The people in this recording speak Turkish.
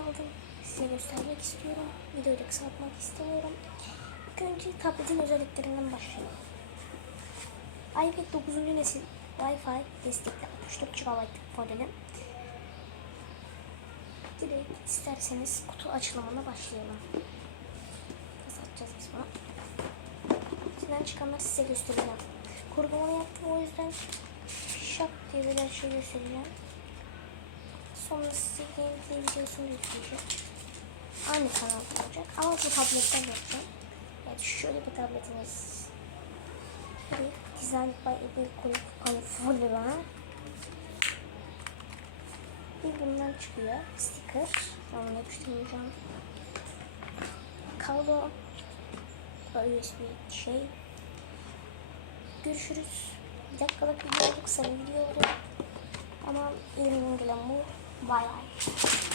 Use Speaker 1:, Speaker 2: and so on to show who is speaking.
Speaker 1: Aldım? Size göstermek istiyorum. Videoyu da kısaltmak istemiyorum. İlk önce tabletin özelliklerinden başlayalım. iPad 9. nesil Wi-Fi destekli 64 GB'lık modeli. Direkt isterseniz kutu açılımına başlayalım. Nasıl açacağız biz bunu? İçinden çıkanları size göstereceğim. Kurgulama yaptım o yüzden şak diye her şeyi göstereceğim. Sonra size videosunu yükleyeceğim. Aynı kanalda olacak ama bu tabletten yapacağım. Evet şöyle bir tabletimiz. Böyle Design by Apple California. Bir bundan çıkıyor. Sticker. Onu yapıştıracağım. Kablo. Bu da USB şey. Görüşürüz. Bir dakikalık video oldu. Kısa bir video oldu. Ama elimden gelen bu. Bay bay.